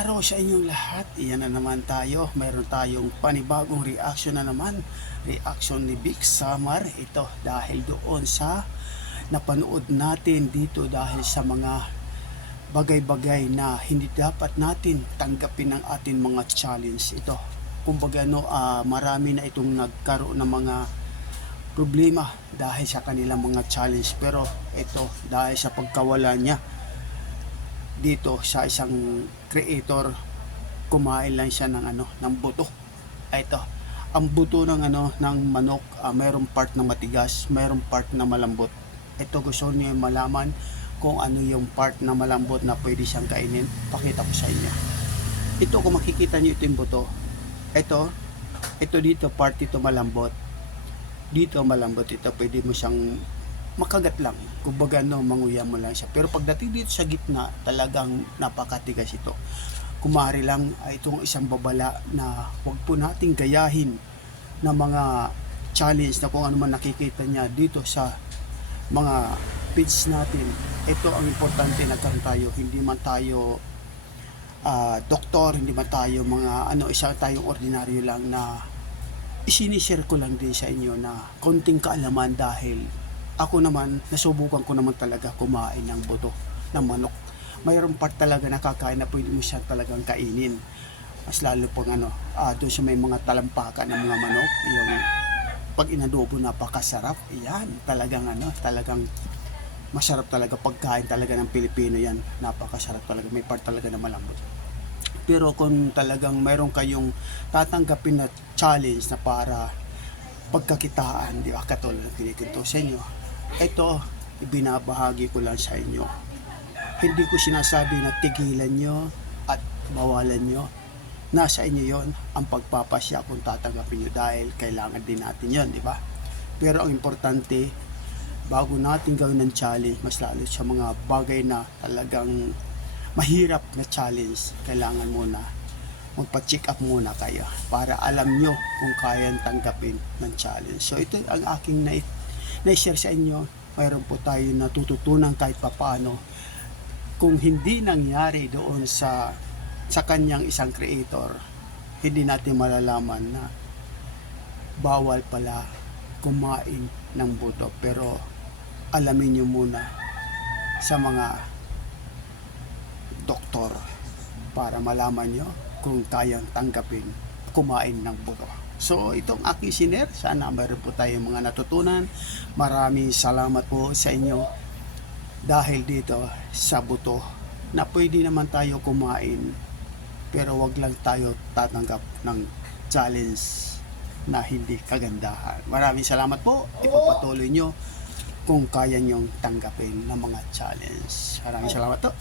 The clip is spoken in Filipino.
araw sa inyong lahat. Iyan na naman tayo. Mayroon tayong panibagong reaction na naman. Reaction ni Vic Samar. Ito dahil doon sa napanood natin dito dahil sa mga bagay-bagay na hindi dapat natin tanggapin ng ating mga challenge. Ito, kumbaga marami na itong nagkaroon ng mga problema dahil sa kanilang mga challenge. Pero ito dahil sa pagkawala niya dito sa isang creator, kumain lang siya ng buto. Ito, ang buto ng ng manok, mayroong part na matigas, mayroong part na malambot. Ito gusto niyo malaman kung ano yung part na malambot na pwede siyang kainin. Pakita ko sa inyo. Ito, kung makikita niyo ito yung buto. Ito dito part ito malambot. Dito malambot ito, pwede mo siyang makagat lang, kumbaga manguya mo lang siya. Pero pagdating dito sa gitna, talagang napakatigas ito. Kumari lang itong isang babala na huwag po nating gayahin na mga challenge na kung ano man nakikita niya dito sa mga feeds natin. Ito ang importante, nagkaroon tayo, hindi man tayo doktor, hindi man tayo isa tayong ordinaryo lang na isinishare ko lang din sa inyo na konting kaalaman dahil ako naman, nasubukan ko naman talaga kumain ng buto ng manok. Mayroong part talaga nakakain na pwede mo siya talagang kainin. Mas lalo pang doon sa may mga talampakan ng mga manok, yung pag inadobo napakasarap. Yan, talagang talagang masarap talaga pagkain talaga ng Pilipino yan. Napakasarap talaga, may part talaga na malambot. Pero kung talagang mayroon kayong tatanggapin na challenge na para pagkakitaan, di ba, katulad ng kinikwento sa inyo, ito, ibinabahagi ko lang sa inyo. Hindi ko sinasabi na tigilan nyo at bawalan nyo. Nasa inyo yon ang pagpapasya kung tatanggapin nyo dahil kailangan din natin yon, di ba? Pero ang importante, bago natin gawin ng challenge, mas lalo sa mga bagay na talagang mahirap na challenge, kailangan muna magpa-check up muna kayo para alam nyo kung kayang tanggapin ng challenge. So ito ang aking na-share sa inyo. Mayroon po tayo natututunan kahit papaano. Kung hindi nangyari doon sa kanyang isang creator, hindi natin malalaman na bawal pala kumain ng buto. Pero alamin nyo muna sa mga doktor para malaman nyo kung kayang tanggapin kumain ng buto. So itong aking sinare, sana mayroon po tayong mga natutunan. Maraming salamat po sa inyo dahil dito sa buto na pwede naman tayo kumain, pero wag lang tayo tatanggap ng challenge na hindi kagandahan. Maraming salamat po. Ipapatuloy nyo kung kaya nyong tanggapin ng mga challenge. Maraming salamat po.